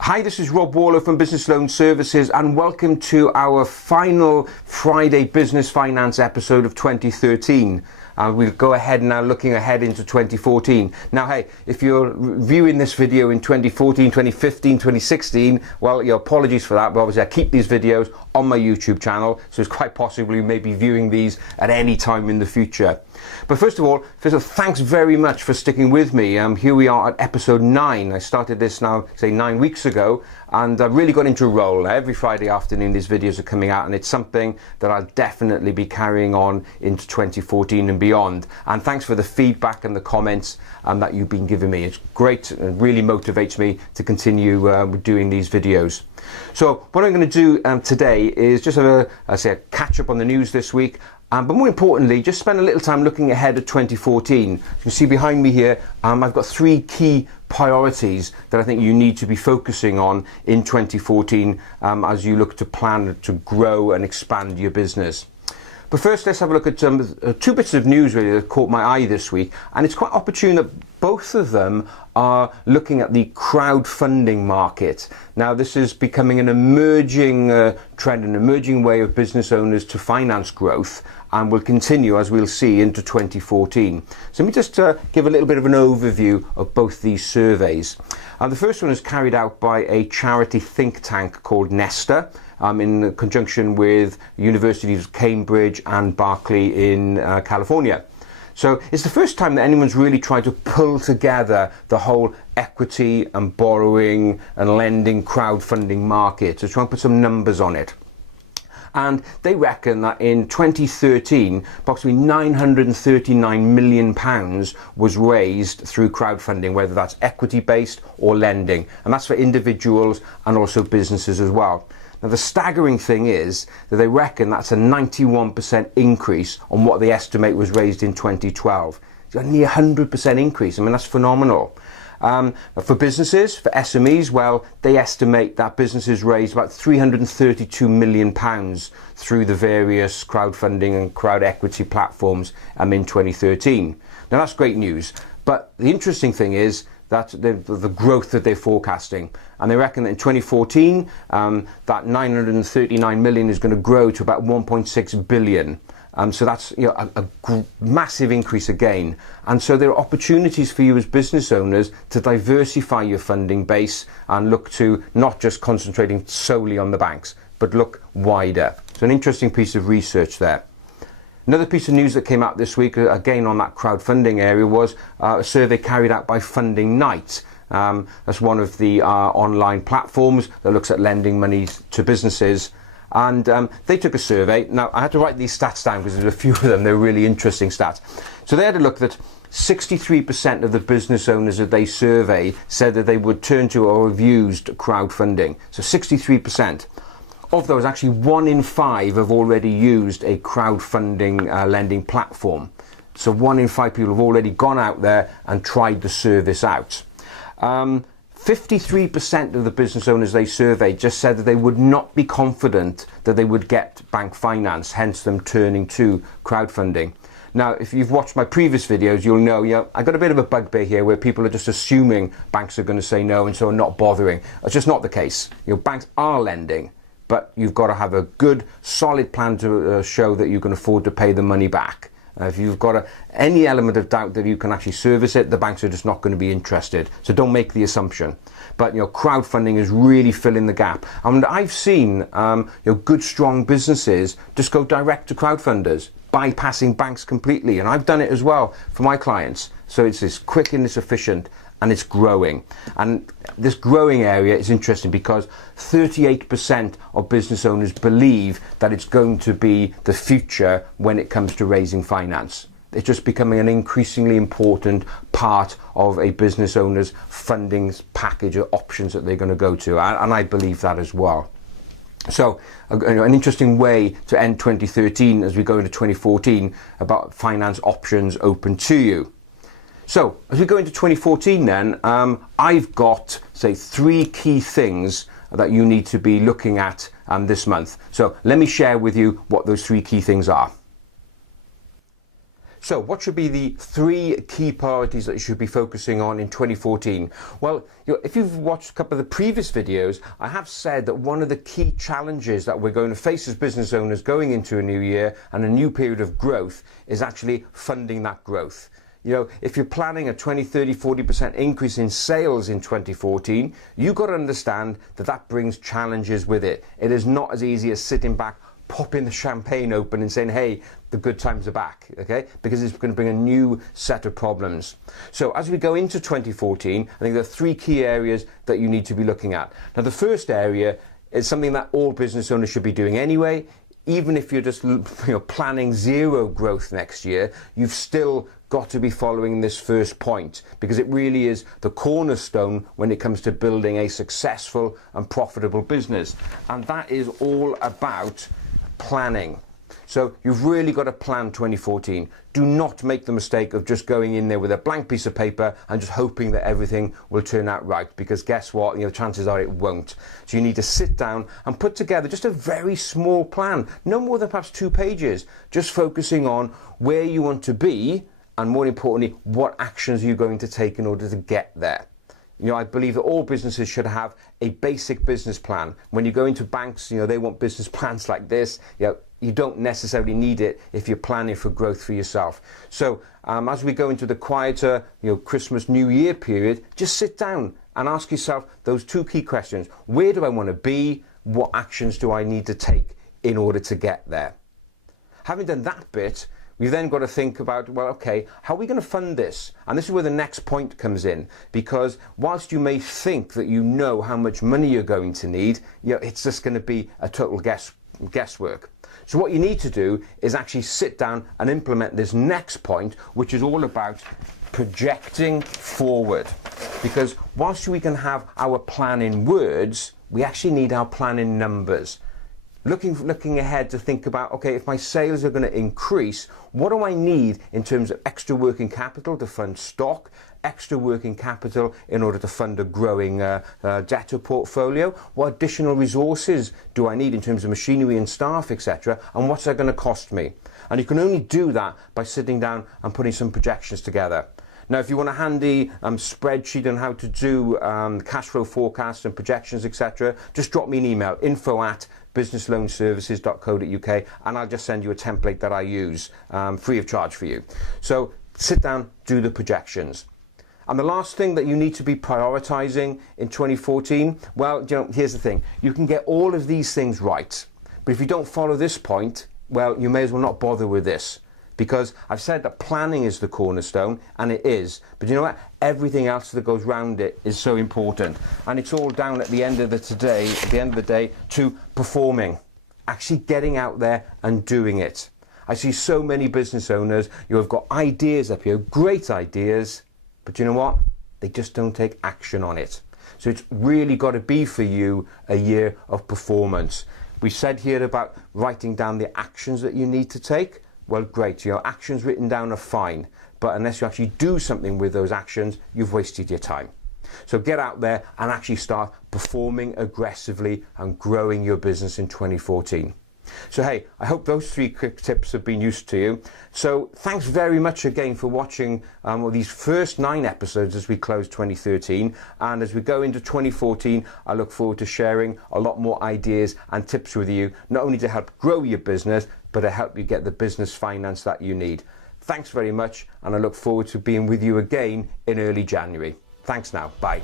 Hi, this is Rob Warlow from Business Loan Services and welcome to our final Friday Business Finance episode of 2013. We'll go ahead now looking ahead into 2014. Now, hey, if you're viewing this video in 2014, 2015, 2016, well, your apologies for that, but obviously I keep these videos on my YouTube channel, so it's quite possible you may be viewing these at any time in the future. But first of all, thanks very much for sticking with me. Here we are at episode 9. I started this now, say, 9 weeks ago, and I've really got into a roll. Every Friday afternoon these videos are coming out, and it's something that I'll definitely be carrying on into 2014 and beyond. And thanks for the feedback and the comments that you've been giving me. It's great and really motivates me to continue doing these videos. So what I'm going to do today is just have a catch up on the news this week. But more importantly, just spend a little time looking ahead at 2014. You can see behind me here, I've got 3 key priorities that I think you need to be focusing on in 2014 as you look to plan to grow and expand your business. But first, let's have a look at 2 bits of news really that caught my eye this week, and it's quite opportune that both of them are looking at the crowdfunding market. Now, this is becoming an emerging trend, an emerging way of business owners to finance growth, and will continue, as we'll see, into 2014. So let me just give a little bit of an overview of both these surveys. The first one is carried out by a charity think tank called NESTA, in conjunction with universities of Cambridge and Berkeley in California. So it's the first time that anyone's really tried to pull together the whole equity and borrowing and lending crowdfunding market to try and put some numbers on it. And they reckon that in 2013, approximately £939 million was raised through crowdfunding, whether that's equity-based or lending. And that's for individuals and also businesses as well. Now, the staggering thing is that they reckon that's a 91% increase on what they estimate was raised in 2012. It's a near 100% increase. I mean, that's phenomenal. For businesses, for SMEs, well, they estimate that businesses raised about £332 million through the various crowdfunding and crowd equity platforms in 2013. Now, that's great news. But the interesting thing is that the growth that they're forecasting. And they reckon that in 2014, that 939 million is going to grow to about 1.6 billion. So that's a massive increase again. And so there are opportunities for you as business owners to diversify your funding base and look to not just concentrating solely on the banks, but look wider. So an interesting piece of research there. Another piece of news that came out this week, again on that crowdfunding area, was a survey carried out by Funding Knight. That's one of the online platforms that looks at lending money to businesses. And they took a survey. Now, I had to write these stats down because there's a few of them. They're really interesting stats. So they had a look that 63% of the business owners that they surveyed said that they would turn to or have used crowdfunding. So 63%. Of those, actually 1 in 5 have already used a crowdfunding lending platform. So 1 in 5 people have already gone out there and tried the service out. 53% of the business owners they surveyed just said that they would not be confident that they would get bank finance, hence them turning to crowdfunding. Now, if you've watched my previous videos, you'll know, I got a bit of a bugbear here where people are just assuming banks are going to say no and so are not bothering. It's just not the case. Banks are lending, but you've got to have a good, solid plan to show that you can afford to pay the money back. If you've got any element of doubt that you can actually service it, the banks are just not going to be interested. So don't make the assumption. But crowdfunding is really filling the gap. And I've seen good, strong businesses just go direct to crowdfunders, bypassing banks completely. And I've done it as well for my clients. So it's quick and it's efficient. And it's growing. And this growing area is interesting because 38% of business owners believe that it's going to be the future when it comes to raising finance. It's just becoming an increasingly important part of a business owner's funding package or options that they're going to go to. And I believe that as well. So an interesting way to end 2013 as we go into 2014 about finance options open to you. So, as we go into 2014 then, I've got, say, 3 key things that you need to be looking at this month. So, let me share with you what those 3 key things are. So what should be the 3 key priorities that you should be focusing on in 2014? Well, if you've watched a couple of the previous videos, I have said that one of the key challenges that we're going to face as business owners going into a new year and a new period of growth is actually funding that growth. If you're planning a 20, 30, 40% increase in sales in 2014, you've got to understand that that brings challenges with it. It is not as easy as sitting back, popping the champagne open and saying, hey, the good times are back, okay? Because it's going to bring a new set of problems. So as we go into 2014, I think there are 3 key areas that you need to be looking at. Now, the first area is something that all business owners should be doing anyway. Even if you're just planning 0 growth next year, you've still got to be following this first point, because it really is the cornerstone when it comes to building a successful and profitable business. And that is all about planning. So you've really got to plan 2014. Do not make the mistake of just going in there with a blank piece of paper and just hoping that everything will turn out right, because guess what? Chances are it won't. So you need to sit down and put together just a very small plan, no more than perhaps 2 pages, just focusing on where you want to be and, more importantly, what actions you're going to take in order to get there. I believe that all businesses should have a basic business plan. When you go into banks, they want business plans like this. You don't necessarily need it if you're planning for growth for yourself. So as we go into the quieter, Christmas, New Year period, just sit down and ask yourself those 2 key questions. Where do I want to be? What actions do I need to take in order to get there? Having done that bit, we've then got to think about, well, okay, how are we going to fund this? And this is where the next point comes in, because whilst you may think that you know how much money you're going to need, it's just going to be a total guesswork. So what you need to do is actually sit down and implement this next point, which is all about projecting forward. Because whilst we can have our plan in words, we actually need our plan in numbers. Looking ahead to think about, okay, if my sales are going to increase, what do I need in terms of extra working capital to fund stock, extra working capital in order to fund a growing debtor portfolio? What additional resources do I need in terms of machinery and staff, etc.? And what's that going to cost me? And you can only do that by sitting down and putting some projections together. Now, if you want a handy spreadsheet on how to do cash flow forecasts and projections, etc., just drop me an email, info@businessloanservices.co.uk, and I'll just send you a template that I use free of charge for you. So sit down, do the projections. And the last thing that you need to be prioritizing in 2014, well, here's the thing. You can get all of these things right, but if you don't follow this point, well, you may as well not bother with this. Because I've said that planning is the cornerstone, and it is. But you know what? Everything else that goes around it is so important. And it's all down at the end of the day to performing. Actually getting out there and doing it. I see so many business owners who have got ideas up here, great ideas, but you know what? They just don't take action on it. So it's really got to be for you a year of performance. We said here about writing down the actions that you need to take. Well, great, actions written down are fine, but unless you actually do something with those actions, you've wasted your time. So get out there and actually start performing aggressively and growing your business in 2014. So hey, I hope those 3 quick tips have been useful to you. So thanks very much again for watching these first 9 episodes as we close 2013. And as we go into 2014, I look forward to sharing a lot more ideas and tips with you, not only to help grow your business, but to help you get the business finance that you need. Thanks very much, and I look forward to being with you again in early January. Thanks now. Bye.